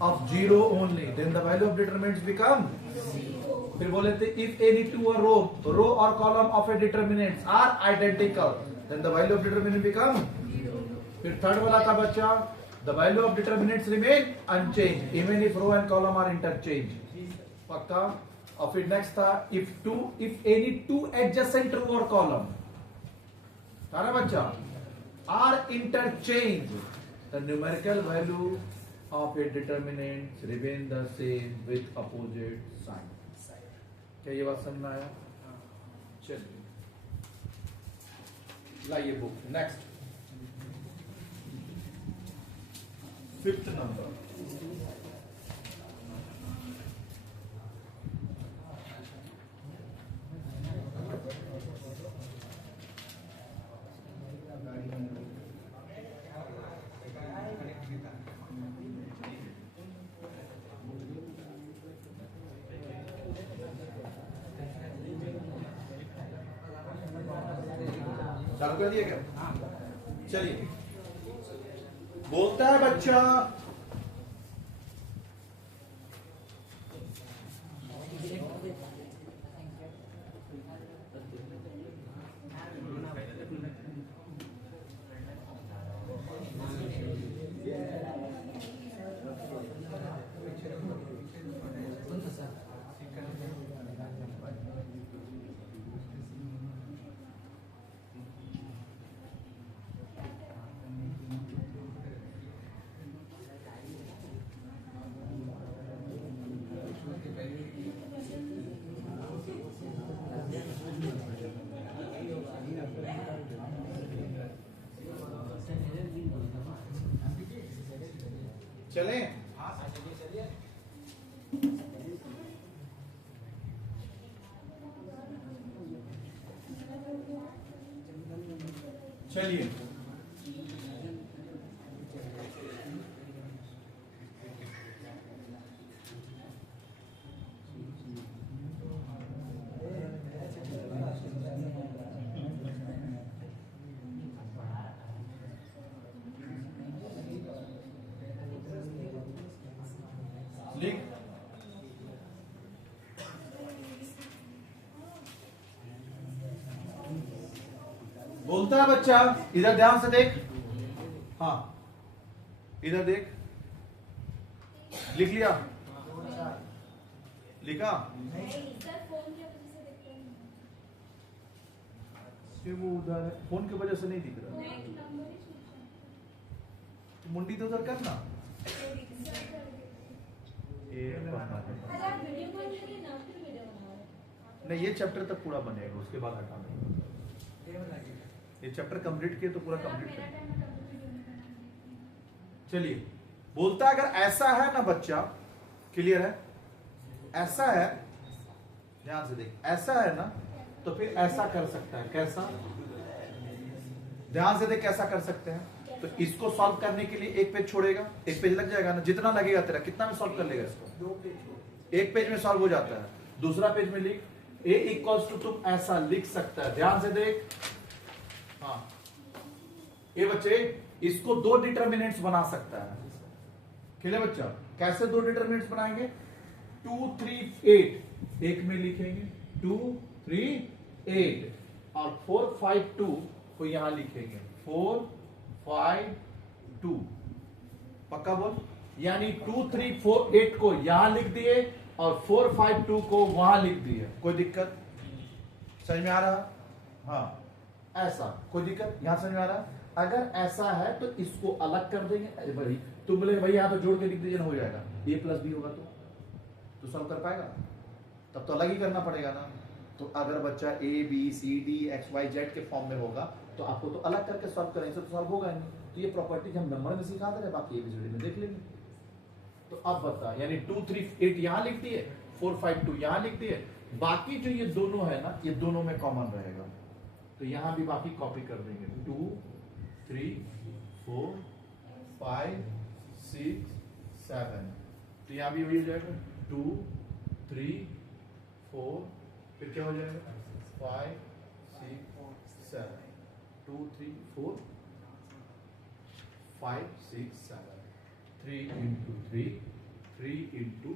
of 0 only, then the value of determinants become. फिर बोले थे if any two row or column of a determinants are identical, then the value of determinant become. फिर third वाला था बच्चा, the value of determinants remain unchanged even if row and column are interchanged. पक्का. और फिर next था if any two adjacent row or column, था ना बच्चा, are interchanged, the numerical value of a determinant remain the same with opposite sign. क्या ये बात समझ में आया? चलिए लाइए बुक. Next 5th number. चालू कर दिया क्या? चलिए, बोलता है बच्चा चले. चलिए, लिख. बोलता है बच्चा, इधर ध्यान से देख. हाँ, इधर देख. लिख लिया? लिखा? वो उधर है, फोन की वजह से नहीं दिख रहा. मुंडी तो उधर करना. नहीं, ये चैप्टर तक पूरा बनेगा, उसके बाद हटा देंगे. ये चैप्टर कंप्लीट किए तो पूरा कंप्लीट करेंगे. चलिए, बोलता है अगर ऐसा है ना बच्चा, क्लियर है? ऐसा है, ध्यान से देख, ऐसा है ना, तो फिर ऐसा कर सकता है. कैसा? ध्यान से देख, कैसा कर सकते हैं. तो इसको सॉल्व करने के लिए एक पेज छोड़ेगा, एक पेज लग जाएगा ना. जितना लगेगा तेरा, कितना में सॉल्व कर लेगा इसको? एक पेज में सॉल्व हो जाता है. दूसरा पेज में लिख a इक्वल्स टू, तुम ऐसा लिख सकता है. ध्यान से देख. हाँ, ये बच्चे इसको दो डिटर्मिनेंट्स बना सकता है. क्लियर बच्चा? कैसे दो डिटर्मिनेंट्स बनाएंगे? 2 3 8 एक में लिखेंगे 2 3 8 और 4 5 2 को यहां लिखेंगे 4 5 2. पक्का बोल. यानी 2 3 4 8 को यहां लिख दिए और 4 5 2 को वहां लिख दिए. कोई दिक्कत? समझ में आ रहा? हाँ, ऐसा कोई दिक्कत? यहां समझ में आ रहा? अगर ऐसा है तो इसको अलग कर देंगे. अरे भाई तुम बोले भाई यहां तो जोड़ के लिख दीजिए ना, हो जाएगा. a प्लस बी होगा तो सॉल्व कर पाएगा? तब तो अलग ही करना पड़ेगा ना. तो अगर बच्चा a b c d x y z के फॉर्म में होगा तो आपको तो अलग करके सॉल्व करेंगे, तो सॉल्व होगा नहीं. तो ये प्रॉपर्टी हम नंबर में सिखा दे रहे, बाकी एबीसीडी में देख लेंगे. तो अब बता, यानी 2 3 8 यहां लिख दिए, 4 5 2 यहां लिख दिए. बाकी जो ये दोनों है ना, ये दोनों में कॉमन रहेगा, तो यहां भी बाकी कॉपी कर देंगे. 2 3 4 5 6 7. तो यहां भी वही हो जाएगा 2 3 4, फिर क्या हो जाएगा 5 6 7. 2 3 4 5 6 7. 3 into 3 3 इंटू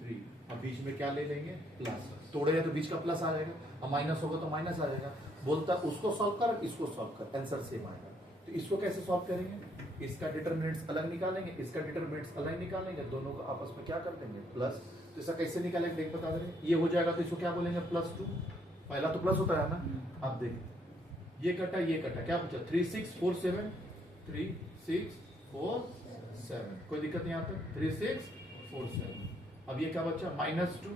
3। अब बीच में क्या ले लेंगे, प्लस। तोड़ेगा तो बीच का प्लस आ जाएगा, अब माइनस होगा तो माइनस आ जाएगा। बोलता उसको सॉल्व कर, इसको सॉल्व कर, आंसर सेम आएगा। तो इसको कैसे सॉल्व करेंगे, इसका डिटरमिनेंट्स अलग निकालेंगे, इसका डिटरमिनेंट्स अलग निकालेंगे, दोनों को आपस में क्या कर देंगे, प्लस। तो इसका कैसे निकालेंगे देख, बता दे, ये हो जाएगा तो इसको क्या बोलेंगे, +2। पहला तो प्लस होता है ना। अब देख, ये कटा ये कटा, क्या बचा, 3 6 4 7, 3 6 4 7, कोई दिक्कत नहीं आता, 3 6 4 7। अब ये क्या बचा, -2,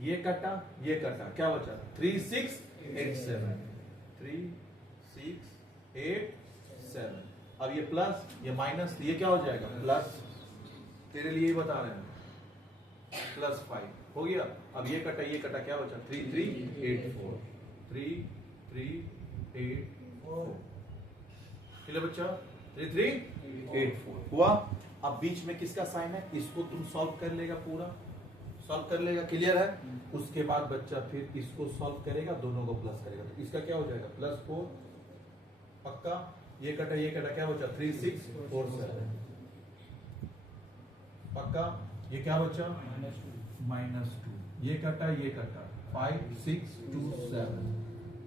ये कटा ये कटा, क्या बचा, 3 6 8 7, 3 6 8 7। अब ये प्लस ये माइनस, ये क्या हो जाएगा, प्लस। तेरे लिए ही बता रहे हैं, +5 हो गया। अब ये कटा क्या बचा, 3 3 8 4, 3 3 8 4, कितने बच्चा, 3 3 8 4 हुआ। अब बीच में किसका साइन है, इसको तुम सॉल्व कर लेगा, पूरा सॉल्व कर लेगा, क्लियर है। उसके बाद बच्चा फिर इसको सॉल्व करेगा, दोनों को प्लस करेगा, तो इसका क्या हो जाएगा, +4 पक्का। ये कटा क्या बचा, 3 6 4 7 पक्का। ये क्या बचा, -2, ये कटा 5 6 2 7,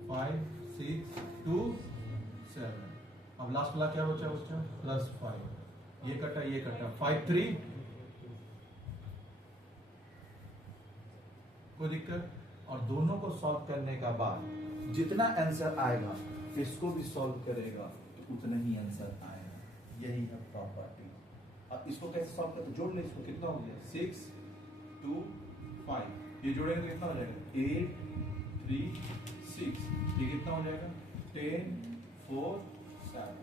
5 6 2 7। अब लास्ट वाला क्या बचा, +5, ये कटा 5 3, कोई दिक्कत। और दोनों को सॉल्व करने का बाद जितना आंसर आएगा इसको भी सॉल्व करेगा तो उतना ही आंसर आएगा, यही है प्रॉपर्टी। अब इसको कैसे सॉल्व करते, जोड़ ले इसको, कितना हो गया, 6 2 5, ये जोड़ेंगे तो कितना हो जाएगा, 8 3 6, ये कितना हो जाएगा, 10 4 7।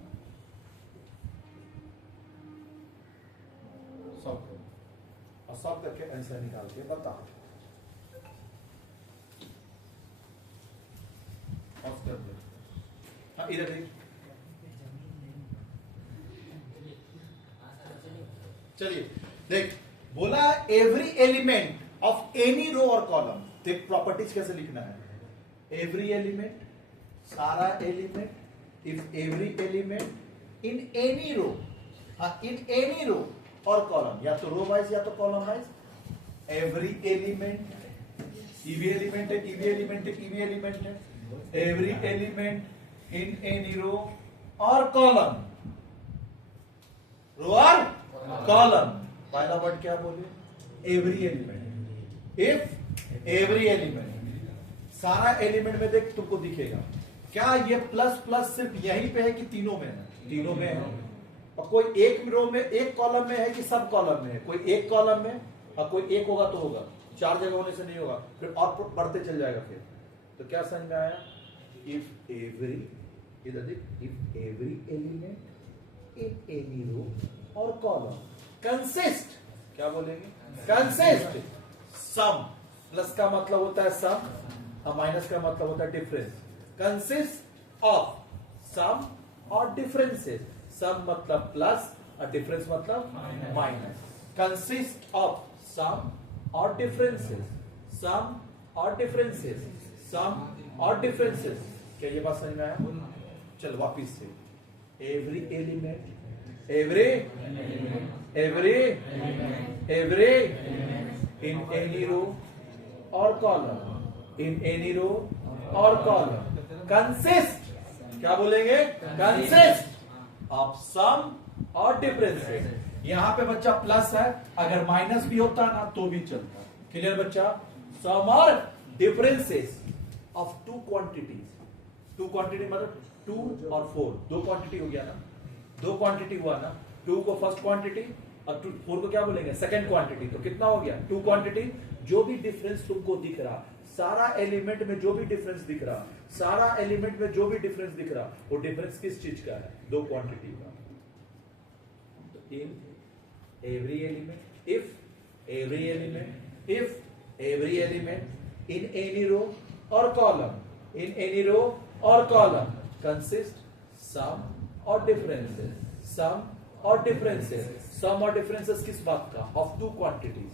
सॉल्व करो और सॉल्व करके आंसर निकाल के बताओ। हाँ इधर देख, चलिए देख, बोला every element of any row और कॉलम। देख प्रॉपर्टीज कैसे लिखना है, एवरी एलिमेंट, सारा element, if every element in any row, in any row और कॉलम, या तो रो वाइज या तो column wise. Every element, every element है, ईवी एलिमेंट है, ईवी एलिमेंट है। Every element in any row और कॉलम, रो और कॉलम। पहला वर्ड क्या बोले, every element. If every element, सारा एलिमेंट में देख तुमको दिखेगा, क्या ये प्लस प्लस सिर्फ यहीं पे है कि तीनों में है, तीनों में है। और कोई एक रो में, एक कॉलम में है कि सब कॉलम में है, कोई एक कॉलम में और कोई एक होगा तो होगा, 4 जगह होने से नहीं होगा, फिर और बढ़ते चल जाएगा। फिर तो क्या समझ में आया, इफ एवरी, इधर देख, if every element in any row और कॉलम कंसिस्ट, क्या बोलेंगे, कंसिस्ट, सम, प्लस का मतलब होता है सम और माइनस का मतलब होता है डिफरेंस। कंसिस्ट ऑफ सम और डिफरेंसेस, सम मतलब प्लस और डिफरेंस मतलब माइनस। कंसिस्ट ऑफ सम और डिफरेंसेस, सम और डिफरेंसेस, सम और डिफरेंसेस। क्या ये बात समझ में आया, चल वापिस से, every element, every in any row और कॉलम, इन एनी रो और कॉलम कंसिस्ट, क्या बोलेंगे, कंसिस्ट ऑफ सम और डिफरेंसेस। यहां पे बच्चा प्लस है, अगर माइनस भी होता ना तो भी चलता, क्लियर बच्चा। सम और डिफरेंसेस ऑफ 2 क्वांटिटीज, 2 क्वांटिटी मतलब 2 और 4, 2 क्वांटिटी हो गया ना, 2 क्वांटिटी हुआ ना, 2 को फर्स्ट क्वांटिटी और 4 को क्या बोलेंगे, सेकंड क्वांटिटी। तो कितना हो गया, 2 क्वांटिटी। जो भी डिफरेंस तुमको दिख रहा, सारा एलिमेंट में जो भी डिफरेंस दिख रहा, सारा एलिमेंट में जो भी डिफरेंस दिख रहा, वो डिफरेंस किस चीज का है, 2 क्वांटिटी का। तो in every element, if every element in any row और कॉलम, इन एनी रो और कॉलम कंसिस्ट सम और डिफरेंसेस, सम और डिफरेंसेस, सम और डिफरेंसेस किस बात का, ऑफ 2 क्वांटिटीज।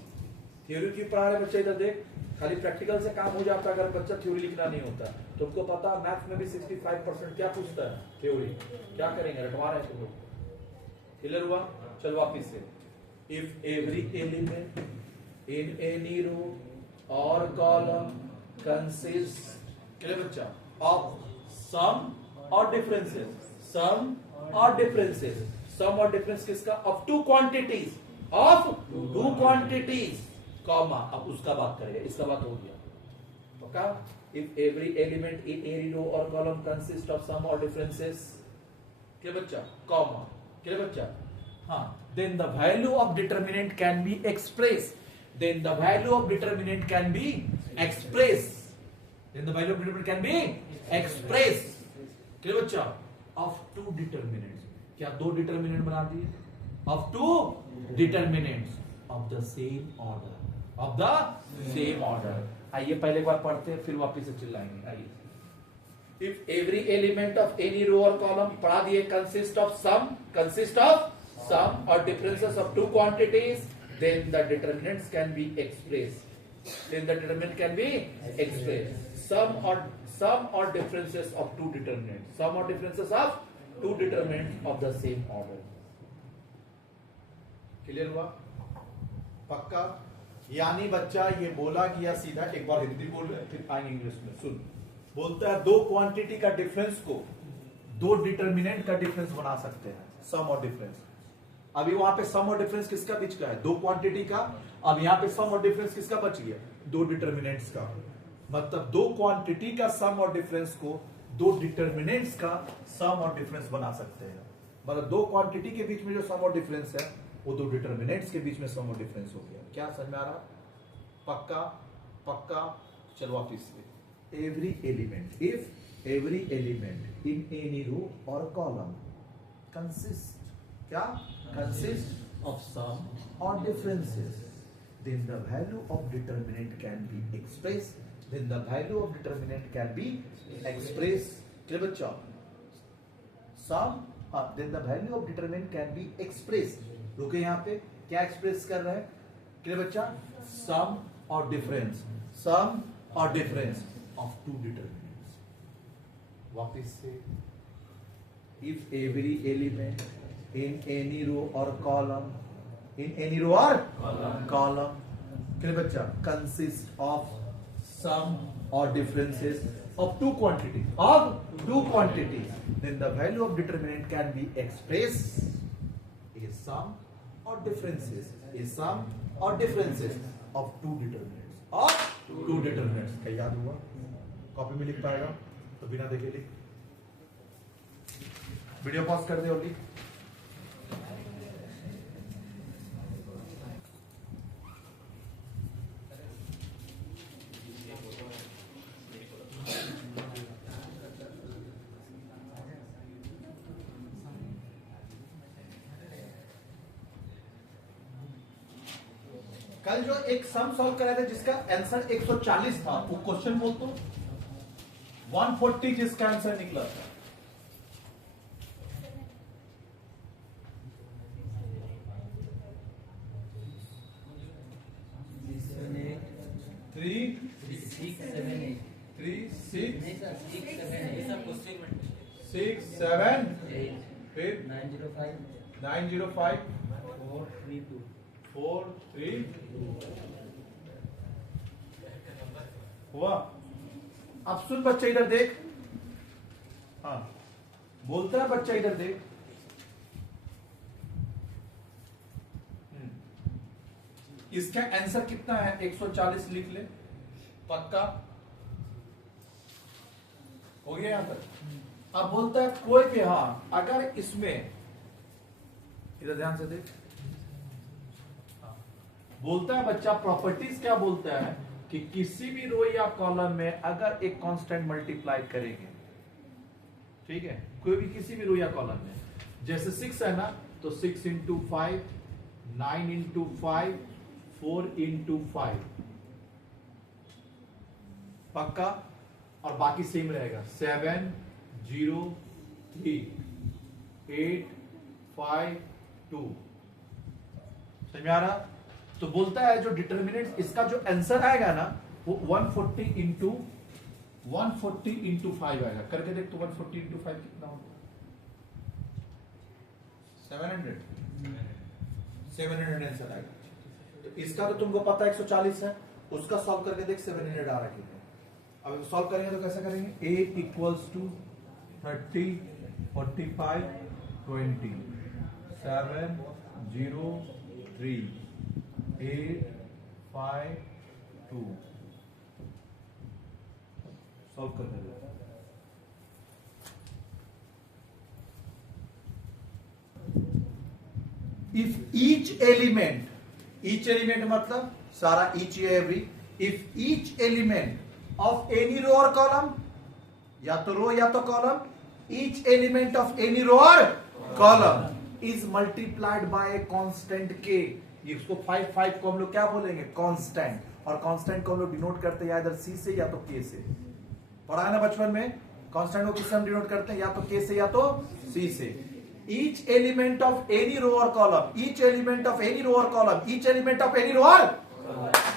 थ्योरी की पढ़ा रहे बच्चे, इधर देख, खाली प्रैक्टिकल से काम हो जाता अगर बच्चा थ्योरी लिखना नहीं होता। तुमको पता मैथ्स में भी 65% क्या पूछता है, थ्योरी। क्या करेंगे, रटवा रहे हैं तुम लोग, क्लियर हुआ। चल वापिस से, if every element in any row or column consists, clear बच्चा, of sum or differences, sum or differences, sum or difference किसका, of two quantities, of two quantities, comma, अब उसका बात करेगा, इसका बात हो गया, okay, if every element in any row or column consists of sum or differences, clear बच्चा, comma, clear बच्चा, हाँ, then the value of determinant can be expressed, then the value of determinant can be expressed, then the value of determinant can be expressed, clear बच्चा, of two determinants, क्या दो determinant बना दिए, of two determinants of the same order, of the same order. आइए पहले एक बार पढ़ते हैं फिर वापिस से चिल्लाएंगे, आइए. If every element of any row or column पढ़ा दिए consist of sum or differences of two quantities, then the determinants can be expressed. Then the determinant can be expressed. Sum or differences of two determinants. Sum or differences of two determinants of the same order. Clear हुआ? पक्का? यानी बच्चा ये बोला कि या सीधा एक बार हिंदी बोल रहे फिर आएंगे इंग्लिश में. सुन, बोलता है दो क्वांटिटी का डिफरेंस को दो डिटर्मिनेंट का डिफरेंस बना सकते हैं, सम और डिफरेंस. अभी वहां पे सम और डिफरेंस किसका बीच का है, दो क्वांटिटी का. अब यहाँ पे सम और डिफरेंस किसका बच गया, दो डिटर्मिनेंट्स का. मतलब दो क्वांटिटी का सम और डिफरेंस को दो डिटर्मिनेंट्स का सम और डिफरेंस बना सकते हैं. मतलब दो क्वांटिटी के बीच में जो सम और डिफरेंस है वो दो डिटर्मिनेंट्स के बीच में सम और डिफरेंस हो गया. क्या समझ में आ रहा? पक्का? पक्का. चलो वापिस से. Every element, if every element in any row और कॉलम कंसिस्ट, क्या कंसिस्ट ऑफ सम और differences, then the value of determinant can be expressed, then the value of determinant can be expressed. clear बच्चा? sum, then the value of determinant can be expressed. रुके यहाँ पे, क्या express कर रहा है? clear बच्चा? sum और difference, sum और difference of two determinants. वापिस से, if every element in any row or column, in any row or column, clear बच्चा, consist of sum or differences of two quantities, then the value of determinant can be expressed is sum or differences, is sum or differences of two determinants. क्या याद हुआ? Copy में लिख पाएगा तो बिना देखे लिख. वीडियो पॉज कर दे और लिख. कल जो एक सम सॉल्व कराया था जिसका आंसर 140 था, वो क्वेश्चन बोल तो 140 जिसका आंसर निकला था. सिक्स सेवन फिर 905 432 हुआ. अब सुन बच्चा इधर देख. हाँ बोलता है बच्चा इधर देख. इसका आंसर कितना है? 140 लिख ले. पक्का हो गया यहां तक. अब बोलता है कोई भी, हाँ अगर इसमें, इधर ध्यान से देख, बोलता है बच्चा प्रॉपर्टीज क्या बोलता है कि किसी भी रो या कॉलम में अगर एक कांस्टेंट मल्टीप्लाई करेंगे, ठीक है, कोई भी किसी भी रो या कॉलम में, जैसे 6 है ना तो 6 इंटू 5, 9 इंटू 5, 4 इंटू 5. पक्का? और बाकी सेम रहेगा. 7 0 3 8 5 2. समझ में आ रहा? तो बोलता है जो डिटर्मिनेंट, इसका जो आंसर आएगा ना वो 140 इंटू 5 आएगा. करके देख तो 140 इंटू 5 कितना होगा? 700. 700 आंसर आएगा। तो इसका तो तुमको पता है 140 है, उसका सॉल्व करके देख 700 आ रहा है। अब सॉल्व करेंगे तो कैसे करेंगे, 8 इक्वल्स टू 30 45 20 7 0 3 8 5 2 सॉल्व करने दो। इफ ईच एलिमेंट मतलब सारा each every, if each element of any row और कॉलम, या तो रो या तो column, each element of any row और column is multiplied by a constant k. इसको 5 5 को हम लोग क्या बोलेंगे, कांस्टेंट, और कांस्टेंट को हम लोग डिनोट करते हैं इधर सी से या तो के से। पढ़ा है ना बचपन में, कांस्टेंट को किससे हम डिनोट करते हैं, या तो के से या तो सी से। each element of any row or column, each element of any row or column, each element of any row or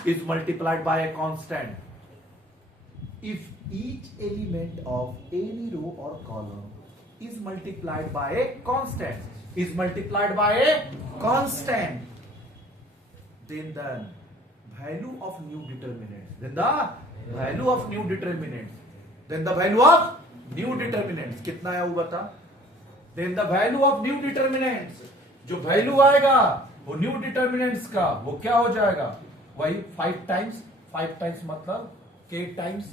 is multiplied by a constant. If each element of any row or column is multiplied by a constant, is multiplied by a constant, then the value of new determinants, then the value of new determinants, then the value of new determinants कितना है वो बता। Then the value of new determinants, जो value आएगा वो new determinants का, वो क्या हो जाएगा, वही 5 टाइम्स मतलब k टाइम्स,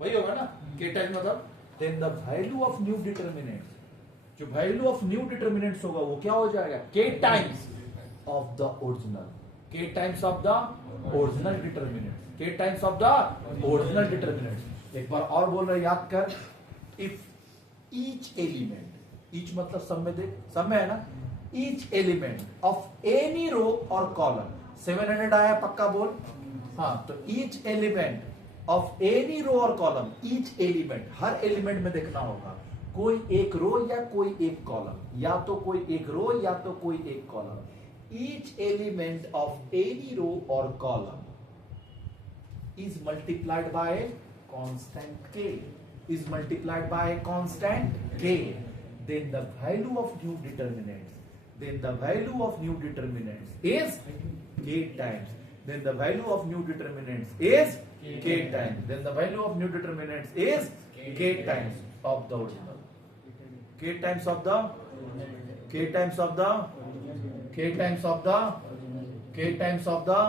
वही होगा ना, k टाइम्स मतलब। then the value of new determinants, जो वैल्यू ऑफ न्यू डिटर्मिनेंट्स होगा वो क्या हो जाएगा, k times of the original, k times of the original determinants, k times of the original determinants. एक बार और बोल रहे, याद कर, इफ ईच एलिमेंट, ईच मतलब सब में, देख सब में है ना, each element of any row और कॉलम, 700 आया पक्का बोल, हाँ, तो each element of any row और कॉलम, ईच एलिमेंट, हर एलिमेंट में देखना होगा कोई एक रो या कोई एक कॉलम, या तो कोई एक रो या तो कोई एक column. Each element of any row और column is multiplied by a constant k, is multiplied by a constant k, then the value of new determinants, then the value of new determinants is k times, then the value of new determinants is k times, then the value of new determinants is k times of the original, k times of the, k times of the, k times of the, k times of the,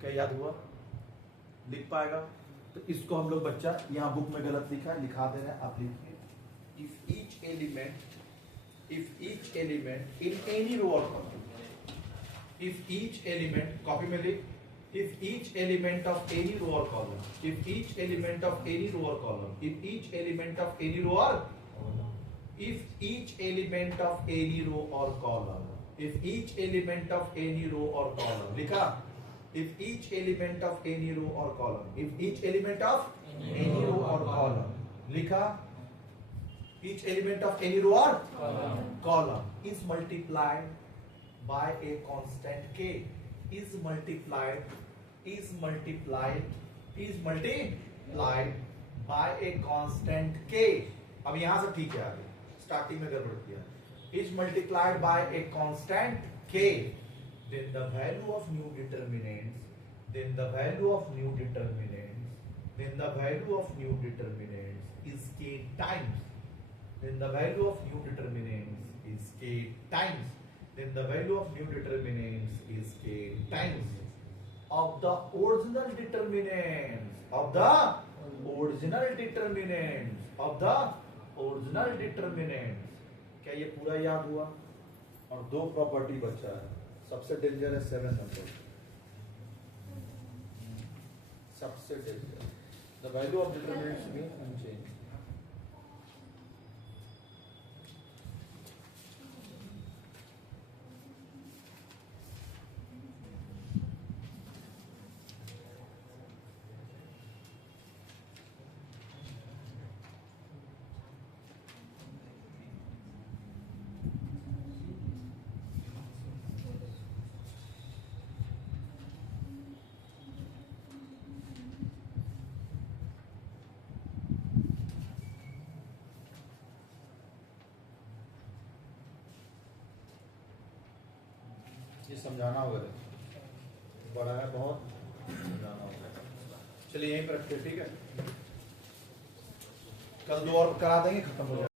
क्या याद हुआ, लिख पाएगा। तो इसको हम लोग बच्चा यहां बुक में गलत लिखा है, लिखा दे रहे हैं, आप लिखिए। If each element in any row और column, if each element, copy में लिख, if each element of any row और column, if each element of any row और column, if each element of any row और, if each element of any row और column, if each element of any row और column, लिखा। If each element of any row or column, if each element of any row or column, लिखा, each element of any row or column is multiplied by a constant k, is multiplied by a constant k। अब यहां से ठीक है, आगे starting में गड़बड़ किया, is multiplied by a constant k, then the value of new determinants, then the value of new determinants, then the value of new determinants is k times, then the value of new determinants is k times, then the value of new determinants is k times of the original determinants, of the original determinants, of the original determinants। क्या ये पूरा याद हुआ? और दो property बचा है, सबसे डेंजर है 7 नंबर, सबसे danger, the value of determinants mean unchange. ये समझाना होगा, बड़ा है बहुत, समझाना होगा। चलिए यहीं पर रखते हैं, ठीक है, कल 2 और करा देंगे, खत्म हो जाएगा।